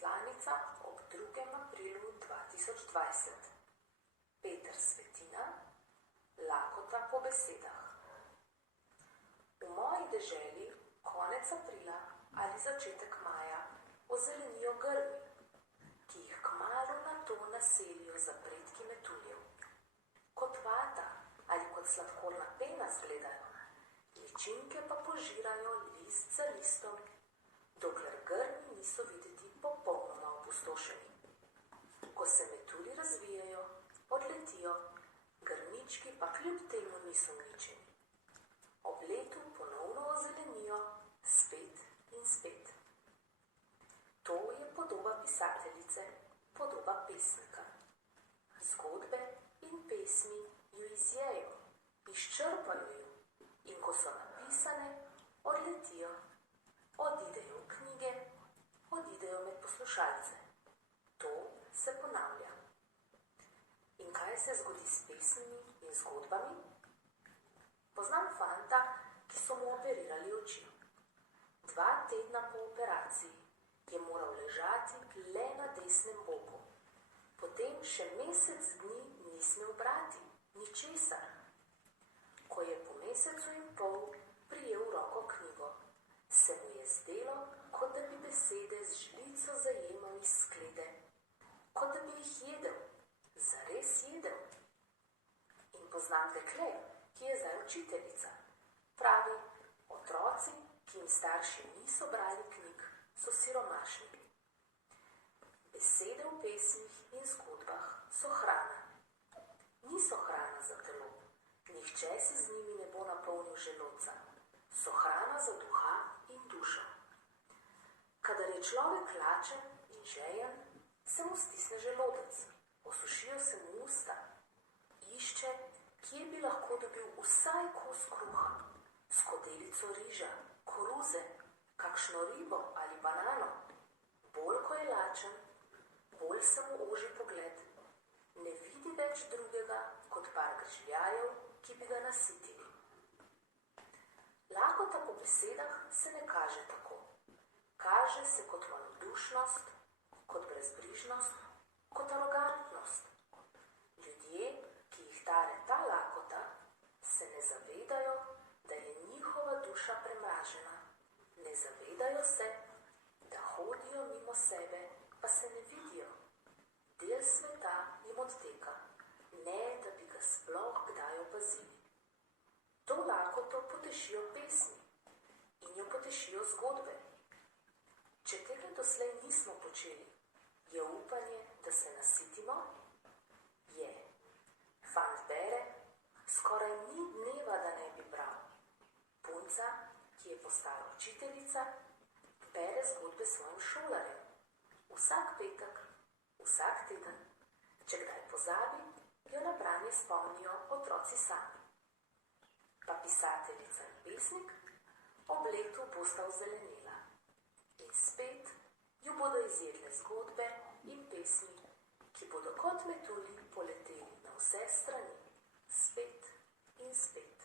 Poslanica ob 2. aprilu 2020. Peter Svetina, lakota po besedah. V moji deželi konec aprila ali začetek maja ozelenijo grmi, ki jih kmalu nato naselijo zapredki metuljev. Kot vata ali kot sladkorna pena zgledajo, ličinke pa požirajo list za listom, dokler grmi niso videti popolnoma opustošeni. Ko se metulji razvijajo, odletijo, grmički pa kljub temu niso uničeni. Ob letu ponovno ozelenijo spet in spet. To je podoba pisateljice, podoba pesnika. Zgodbe in pesmi jo izjejo, izčrpajo jo in ko so napisane, odletijo, odidejo v knjige, odidejo med poslušalce. To se ponavlja. In kaj se zgodi s pesmimi in zgodbami? Poznam fanta, ki so mu operirali oči. 2 tedna po operaciji je moral ležati le na desnem boku. Potem še mesec dni ni smel brati ničesar. Ko je po mesecu in pol prijel v roko knjigo, se mu je zdelo, kot da bi besede z žlico zajemali sklede, kot da bi jih jedel, zares jedel. In poznam dekle, ki je zdaj učiteljica. Pravi, otroci, ki jim starši niso brali knjig, so siromašni. Besede v pesmih in zgodbah so hrana. Niso hrana za telo. Nihče si z njimi ne bo napolnil želodca. So hrana za duha in dušo. Kadar je človek lačen in žejen, se mu stisne želodec, osušijo se mu usta. Išče, kje bi lahko dobil vsaj kos kruha, skodelico riža, koruze, kakšno ribo ali banano. Bolj ko je lačen, bolj se mu oži pogled. Ne vidi več drugega kot par grižljajev, ki bi ga nasitili. Lakota po besedah se ne kaže tako. Kaže se kot malodušnost, kot brezbrižnost, kot arogantnost. Ljudje, ki jih tare ta lakota, se ne zavedajo, da je njihova duša premražena. Ne zavedajo se, da hodijo mimo sebe, pa se ne vidijo. Del sveta jim odteka, ne da bi ga sploh kdaj opazili. To lakoto potešijo pesmi in jo potešijo zgodbe. Če tega doslej nismo počeli, je upanje, da se nasitimo? Je. Fant bere, skoraj ni dneva, da ne bi bral. Punca, ki je postala učiteljica, bere zgodbe svojim šolarjem. Vsak petek, vsak teden. Če kdaj pozabi, jo na branje spomnijo otroci sami. Pa pisateljica in pesnik ob letu bosta ozelenila. In spet ju bodo izjedle zgodbe in pesmi, ki bodo kot metulji poleteli na vse strani, spet in spet.